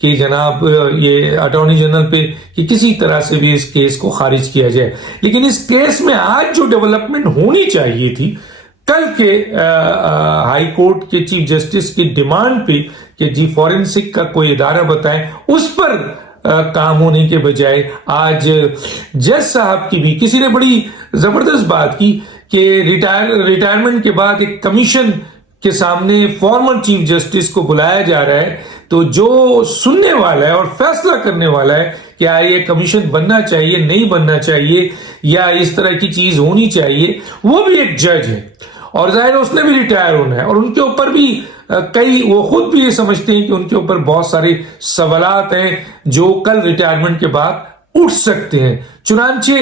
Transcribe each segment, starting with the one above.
کہ جناب یہ اٹارنی جنرل پہ کہ کسی طرح سے بھی اس کیس کو خارج کیا جائے. لیکن اس کیس میں آج جو ڈیولپمنٹ ہونی چاہیے تھی کل کے ہائی کورٹ کے چیف جسٹس کی ڈیمانڈ پہ کہ جی فورینسک کا کوئی ادارہ بتائیں، اس پر کام ہونے کے بجائے آج جج صاحب کی بھی کسی نے بڑی زبردست بات کی کہ ریٹائرمنٹ کے بعد ایک کمیشن کے سامنے فارمر چیف جسٹس کو بلایا جا رہا ہے، تو جو سننے والا ہے اور فیصلہ کرنے والا ہے کہ یہ کمیشن بننا چاہیے نہیں بننا چاہیے یا اس طرح کی چیز ہونی چاہیے، وہ بھی ایک جج ہے اور ظاہر ہے اس نے بھی ریٹائر ہونا ہے، اور ان کے اوپر بھی وہ خود بھی یہ سمجھتے ہیں کہ ان کے اوپر بہت سارے سوالات ہیں جو کل ریٹائرمنٹ کے بعد اٹھ سکتے ہیں. چنانچہ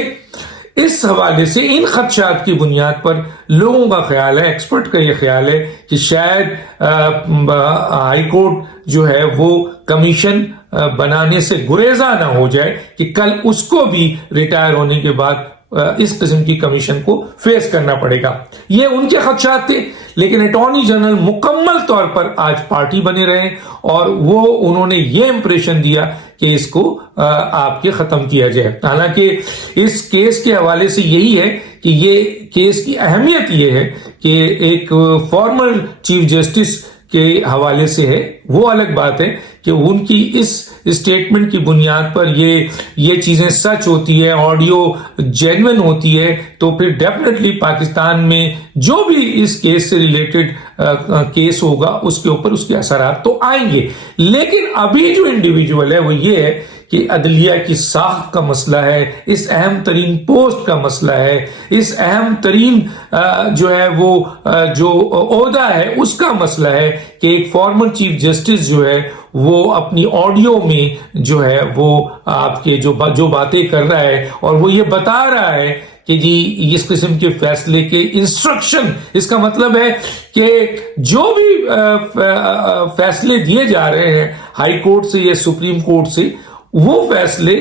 اس حوالے سے ان خدشات کی بنیاد پر لوگوں کا خیال ہے، ایکسپرٹ کا یہ خیال ہے کہ شاید ہائی کورٹ جو ہے وہ کمیشن بنانے سے گریزاں نہ ہو جائے کہ کل اس کو بھی ریٹائر ہونے کے بعد اس قسم کی کمیشن کو فیس کرنا پڑے گا. یہ ان کے خدشات تھے، لیکن اٹارنی جنرل مکمل طور پر آج پارٹی بنے رہے اور انہوں نے یہ امپریشن دیا کہ اس کو آپ کے ختم کیا جائے. حالانکہ اس کیس کے حوالے سے یہی ہے کہ یہ کیس کی اہمیت یہ ہے کہ ایک فارمر چیف جسٹس کے حوالے سے ہے. وہ الگ بات ہے کہ ان کی اس اسٹیٹمنٹ کی بنیاد پر یہ چیزیں سچ ہوتی ہے، آڈیو جینوئن ہوتی ہے، تو پھر ڈیفینیٹلی پاکستان میں جو بھی اس کیس سے ریلیٹڈ کیس ہوگا اس کے اوپر اس کے اثرات تو آئیں گے. لیکن ابھی جو انڈیویجول ہے وہ یہ ہے کہ عدلیہ کی ساخت کا مسئلہ ہے، اس اہم ترین پوسٹ کا مسئلہ ہے، اس اہم ترین جو ہے وہ جو عہدہ ہے اس کا مسئلہ ہے کہ ایک فارمر چیف جسٹس جو ہے وہ اپنی آڈیو میں جو ہے وہ آپ کے جو باتیں کر رہا ہے اور وہ یہ بتا رہا ہے کہ جی اس قسم کے فیصلے کے انسٹرکشن، اس کا مطلب ہے کہ جو بھی فیصلے دیے جا رہے ہیں ہائی کورٹ سے یا سپریم کورٹ سے، وہ فیصلے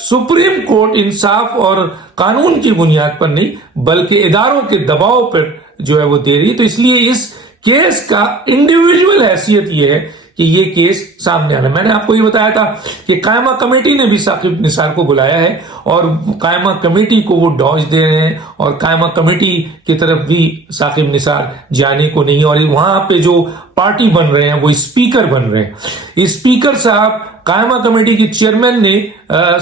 سپریم کورٹ انصاف اور قانون کی بنیاد پر نہیں بلکہ اداروں کے دباؤ پر جو ہے وہ دے رہی. تو اس لیے اس کیس کا انڈیویجول حیثیت یہ ہے کہ یہ کیس سامنے آنا. میں نے آپ کو یہ بتایا تھا کہ قائمہ کمیٹی نے بھی ثاقب نثار کو بلایا ہے اور قائمہ کمیٹی کو وہ ڈاج دے رہے ہیں اور قائمہ کمیٹی کی طرف بھی ثاقب نثار جانے کو نہیں، اور وہاں پہ جو پارٹی بن رہے ہیں وہ اسپیکر بن رہے ہیں. اسپیکر صاحب قائمہ کمیٹی کی چیئرمین نے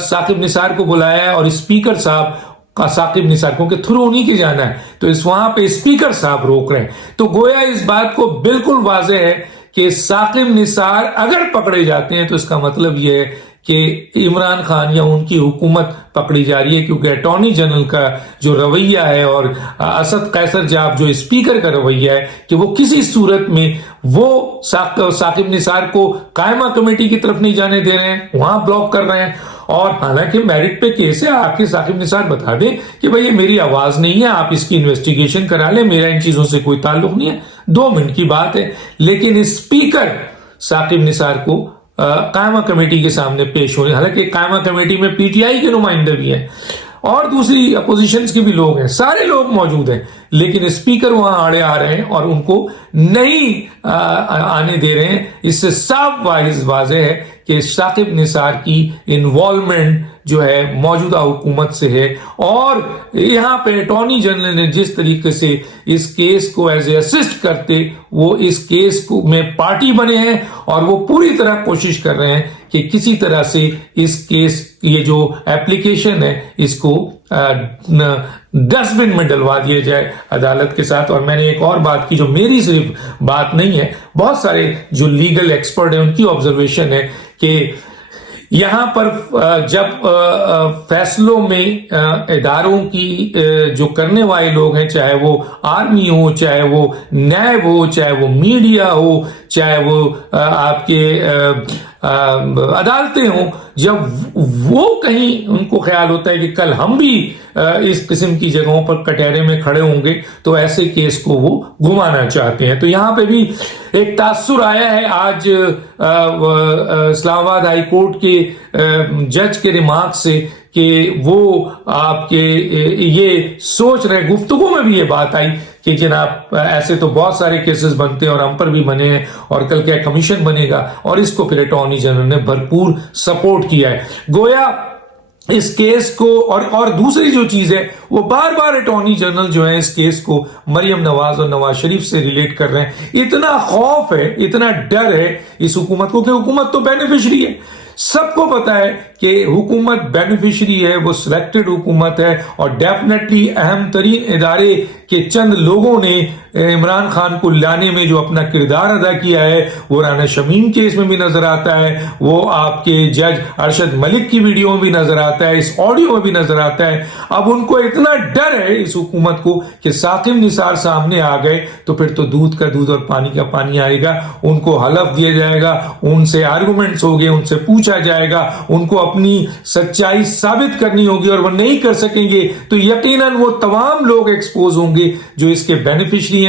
ثاقب نثار کو بلایا ہے اور اسپیکر صاحب ثاقب نثار کو کہ تھرو انہی کے جانا ہے، تو وہاں پہ اسپیکر صاحب روک رہے ہیں. تو گویا اس بات کو بالکل واضح ہے کہ ثاقب نثار اگر پکڑے جاتے ہیں تو اس کا مطلب یہ ہے کہ عمران خان یا ان کی حکومت پکڑی جا رہی ہے، کیونکہ اٹارنی جنرل کا جو رویہ ہے اور اسد قیصر جاب جو اسپیکر کا رویہ ہے کہ وہ کسی صورت میں وہ ثاقب نثار کو قائمہ کمیٹی کی طرف نہیں جانے دے رہے ہیں، وہاں بلاک کر رہے ہیں. اور حالانکہ میرٹ پہ کیس ہے، آپ کے ثاقب نثار بتا دیں کہ بھئی یہ میری آواز نہیں ہے، آپ اس کی انویسٹیگیشن کرا لیں، میرا ان چیزوں سے کوئی تعلق نہیں ہے، 2 منٹ کی بات ہے. لیکن اسپیکر ثاقب نثار کو قائمہ کمیٹی کے سامنے پیش ہونے، حالانکہ قائمہ کمیٹی میں پی ٹی آئی کے نمائندے بھی ہیں اور دوسری اپوزیشنز کے بھی لوگ ہیں، سارے لوگ موجود ہیں، لیکن اسپیکر وہاں آڑے آ رہے ہیں اور ان کو نہیں آنے دے رہے ہیں. اس سے صاف واضح ہے کہ ثاقب نثار کی انوالومنٹ جو ہے موجودہ حکومت سے ہے، اور یہاں پہ اٹارنی جنرل نے جس طریقے سے اس کیس کو ایز اے اسسٹ کرتے وہ اس کیس کو میں پارٹی بنے ہیں اور وہ پوری طرح کوشش کر رہے ہیں کہ کسی طرح سے اس کیس یہ جو ایپلیکیشن ہے اس کو ڈسٹ بن میں ڈلوا دیا جائے عدالت کے ساتھ. اور میں نے ایک اور بات کی جو میری صرف بات نہیں ہے، بہت سارے جو لیگل ایکسپرٹ ہیں ان کی آبزرویشن ہے کہ یہاں پر جب فیصلوں میں اداروں کی جو کرنے والے لوگ ہیں، چاہے وہ آرمی ہو، چاہے وہ نیب ہو، چاہے وہ میڈیا ہو، چاہے وہ آپ کے عدالتیں ہوں، جب وہ کہیں ان کو خیال ہوتا ہے کہ کل ہم بھی اس قسم کی جگہوں پر کٹہرے میں کھڑے ہوں گے تو ایسے کیس کو وہ گھمانا چاہتے ہیں. تو یہاں پہ بھی ایک تاثر آیا ہے آج اسلام آباد ہائی کورٹ کے جج کے ریمارک سے کہ وہ آپ کے یہ سوچ رہے, گفتگو میں بھی یہ بات آئی کہ جناب ایسے تو بہت سارے کیسز بنتے ہیں اور ہم پر بھی بنے ہیں اور کل کیا کمیشن بنے گا, اور اس کو پھر اٹارنی جنرل نے بھرپور سپورٹ کیا ہے. گویا اس کیس کو اور دوسری جو چیز ہے وہ بار بار اٹارنی جنرل جو ہے اس کیس کو مریم نواز اور نواز شریف سے ریلیٹ کر رہے ہیں. اتنا خوف ہے, اتنا ڈر ہے اس حکومت کو کہ حکومت تو بینیفیشری ہے. سب کو پتا ہے کہ حکومت بینیفیشری ہے, وہ سلیکٹڈ حکومت ہے, اور ڈیفینیٹلی اہم ترین ادارے کے چند لوگوں نے عمران خان کو لانے میں جو اپنا کردار ادا کیا ہے وہ رانا شمیم کیس میں بھی نظر آتا ہے, وہ آپ کے جج ارشد ملک کی ویڈیو میں بھی نظر آتا ہے, اس آڈیو میں بھی نظر آتا ہے. اب ان کو اتنا ڈر ہے اس حکومت کو کہ ثاقب نثار سامنے آ گئے تو پھر تو دودھ کا دودھ اور پانی کا پانی آئے گا. ان کو حلف دیا جائے گا, ان سے آرگومنٹس ہوگے, ان سے پوچھا جائے گا, ان کو اپنی سچائی ثابت کرنی ہوگی, اور وہ نہیں کر سکیں گے تو یقیناً وہ تمام لوگ ایکسپوز ہوں گے جو اس کے بینیفیشری ہیں,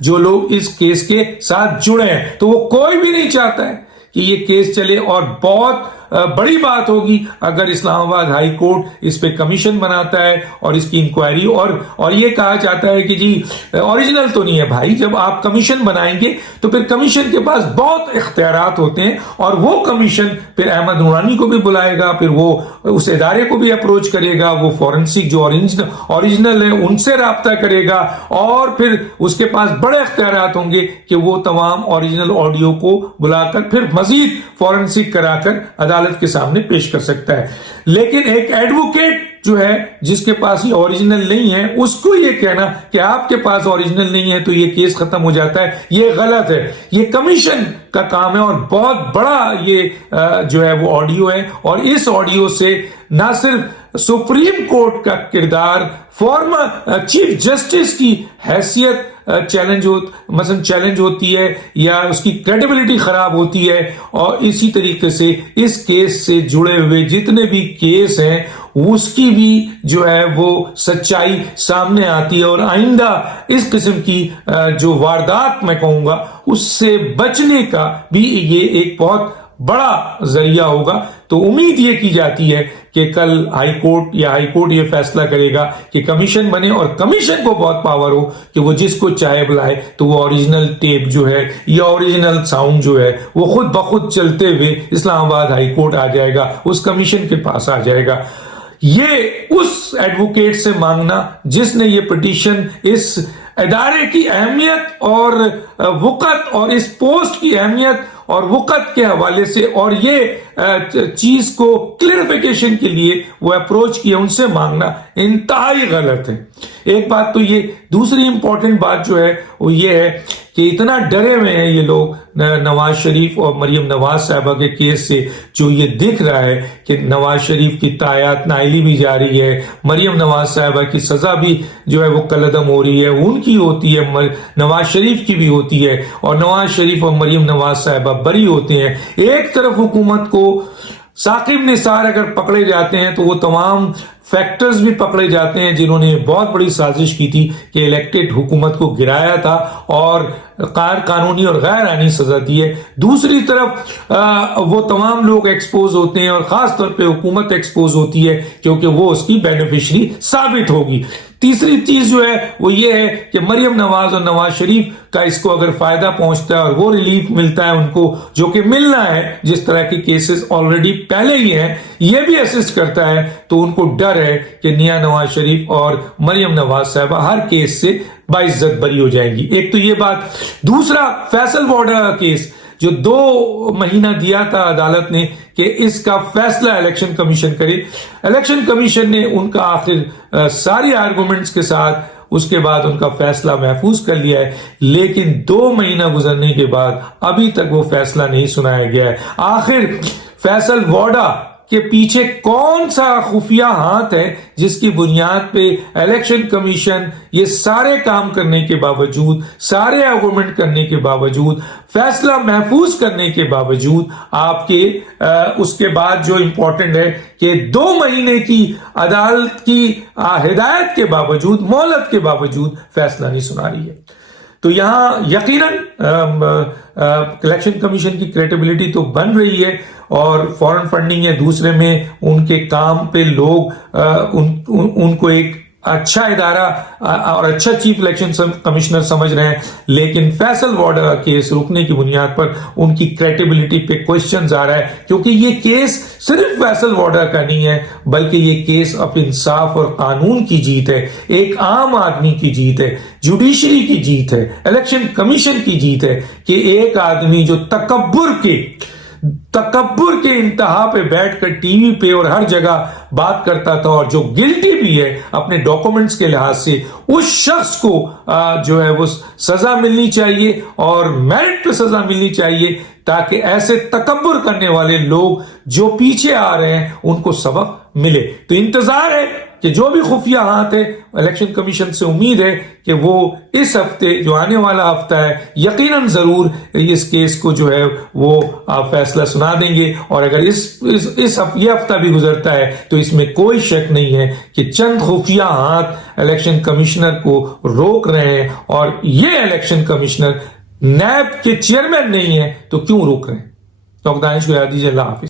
جو لوگ اس کیس کے ساتھ جڑے ہیں. تو وہ کوئی بھی نہیں چاہتا ہے کہ یہ کیس چلے, اور بہت بڑی بات ہوگی اگر اسلام آباد ہائی کورٹ اس پہ کمیشن بناتا ہے اور اس کی انکوائری, اور یہ کہا جاتا ہے کہ جی اوریجنل تو نہیں ہے بھائی. جب آپ کمیشن بنائیں گے تو پھر کمیشن کے پاس بہت اختیارات ہوتے ہیں, اور وہ کمیشن پھر احمد نورانی کو بھی بلائے گا, پھر وہ اس ادارے کو بھی اپروچ کرے گا, وہ فورنسک جو اوریجنل ہے ان سے رابطہ کرے گا, اور پھر اس کے پاس بڑے اختیارات ہوں گے کہ وہ تمام اوریجنل آڈیو کو بلا کر پھر مزید فورنسک کرا کر عدالت کے سامنے پیش کر سکتا ہے. لیکن ایک ایڈوکیٹ جو ہے جس کے پاس یہ اوریجنل نہیں ہے, اس کو یہ کہنا کہ آپ کے پاس اوریجنل نہیں ہے تو یہ کیس ختم ہو جاتا ہے, یہ غلط ہے. یہ کمیشن کا کام ہے, اور بہت بڑا یہ جو ہے وہ آڈیو ہے, اور اس آڈیو سے نہ صرف سپریم کورٹ کا کردار, فارمر چیف جسٹس کی حیثیت چیلنج ہوتی ہے یا اس کی کریڈیبلٹی خراب ہوتی ہے, اور اسی طریقے سے اس کیس سے جڑے ہوئے جتنے بھی کیس ہیں اس کی بھی جو ہے وہ سچائی سامنے آتی ہے, اور آئندہ اس قسم کی جو واردات میں کہوں گا اس سے بچنے کا بھی یہ ایک بہت بڑا ذریعہ ہوگا. تو امید یہ کی جاتی ہے کہ کل ہائی کورٹ یہ فیصلہ کرے گا کہ کمیشن بنے, اور کمیشن کو بہت پاور ہو کہ وہ جس کو چاہے بلائے تو وہ اوریجنل ٹیپ جو ہے یا اوریجنل ساؤنڈ جو ہے وہ خود بخود چلتے ہوئے اسلام آباد ہائی کورٹ آ جائے گا, اس کمیشن کے پاس آ جائے گا. یہ اس ایڈوکیٹ سے مانگنا جس نے یہ پٹیشن اس ادارے کی اہمیت اور وقت اور اس پوسٹ کی اہمیت اور وقت کے حوالے سے اور یہ چیز کو کلیئرفیکیشن کے لیے وہ اپروچ کیا, ان سے مانگنا انتہائی غلط ہے. ایک بات تو یہ, دوسری امپورٹنٹ بات جو ہے وہ یہ ہے کہ اتنا ڈرے ہوئے ہیں یہ لوگ نواز شریف اور مریم نواز صاحبہ کے کیس سے, جو یہ دکھ رہا ہے کہ نواز شریف کی تایات نائلی بھی جاری ہے, مریم نواز صاحبہ کی سزا بھی جو ہے وہ کالعدم ہو رہی ہے, ان کی ہوتی ہے, نواز شریف کی بھی ہوتی ہے, اور نواز شریف اور مریم نواز صاحبہ بری ہوتے ہیں. ایک طرف حکومت کو ثاقب نثار اگر پکڑے جاتے ہیں تو وہ تمام فیکٹرز بھی پکڑے جاتے ہیں جنہوں نے بہت بڑی سازش کی تھی کہ الیکٹڈ حکومت کو گرایا تھا اور غیر قانونی اور غیر آئینی سزا دی ہے. دوسری طرف وہ تمام لوگ ایکسپوز ہوتے ہیں, اور خاص طور پہ حکومت ایکسپوز ہوتی ہے کیونکہ وہ اس کی بینیفیشری ثابت ہوگی. تیسری چیز جو ہے وہ یہ ہے کہ مریم نواز اور نواز شریف کا اس کو اگر فائدہ پہنچتا ہے اور وہ ریلیف ملتا ہے ان کو جو کہ ملنا ہے, جس طرح کے کیسز آلریڈی پہلے ہی ہیں, یہ بھی اسسٹ کرتا ہے, تو ان کو ڈر ہے کہ نیا نواز شریف اور مریم نواز صاحبہ ہر کیس سے باعزت بری ہو جائیں گی. ایک تو یہ بات. دوسرا, فیصل وارڈا کا کیس جو 2 مہینہ دیا تھا عدالت نے کہ اس کا فیصلہ الیکشن کمیشن کرے, الیکشن کمیشن نے ان کا آخر ساری آرگومنٹس کے ساتھ اس کے بعد ان کا فیصلہ محفوظ کر لیا ہے, لیکن 2 مہینہ گزرنے کے بعد ابھی تک وہ فیصلہ نہیں سنایا گیا ہے. آخر فیصل وارڈا کے پیچھے کون سا خفیہ ہاتھ ہے جس کی بنیاد پہ الیکشن کمیشن یہ سارے کام کرنے کے باوجود, سارے آرگومنٹ کرنے کے باوجود, فیصلہ محفوظ کرنے کے باوجود, آپ کے اس کے بعد جو امپورٹنٹ ہے کہ 2 مہینے کی عدالت کی ہدایت کے باوجود, مہلت کے باوجود فیصلہ نہیں سنا رہی ہے. تو یہاں یقیناً الیکشن کمیشن کی کریڈیبلٹی تو بن رہی ہے، اور فورن فنڈنگ ہے، دوسرے میں ان کے کام پہ لوگ ان کو ایک اچھا ادارہ اور اچھا چیف الیکشن کمشنر سمجھ رہے ہیں، لیکن فیصل وارڈا کا کیس رکنے کی بنیاد پر ان کی کریڈیبلٹی پہ کوشچنز آ رہا ہے، کیونکہ یہ کیس صرف فیصل وارڈا کا نہیں ہے، بلکہ یہ کیس اب انصاف اور قانون کی جیت ہے، ایک عام آدمی کی جیت ہے، جوڈیشری کی جیت ہے، الیکشن کمیشن کی جیت ہے، کہ ایک آدمی جو تکبر کے انتہا پہ بیٹھ کر ٹی وی پہ اور ہر جگہ بات کرتا تھا، اور جو گلٹی بھی ہے اپنے ڈاکومنٹس کے لحاظ سے، اس شخص کو جو ہے وہ سزا ملنی چاہیے اور میرٹ پہ سزا ملنی چاہیے، تاکہ ایسے تکبر کرنے والے لوگ جو پیچھے آ رہے ہیں ان کو سبق ملے۔ تو انتظار ہے کہ جو بھی خفیہ ہاتھ ہے، الیکشن کمیشن سے امید ہے کہ وہ اس ہفتے، جو آنے والا ہفتہ ہے، یقیناً ضرور اس کیس کو جو ہے وہ فیصلہ سنا دیں گے، اور اگر یہ ہفتہ بھی گزرتا ہے تو اس میں کوئی شک نہیں ہے کہ چند خفیہ ہاتھ الیکشن کمشنر کو روک رہے ہیں، اور یہ الیکشن کمشنر نیب کے چیئرمین نہیں ہے تو کیوں روک رہے ہیں؟ تو دانش کو یاد دیجیے، اللہ حافظ۔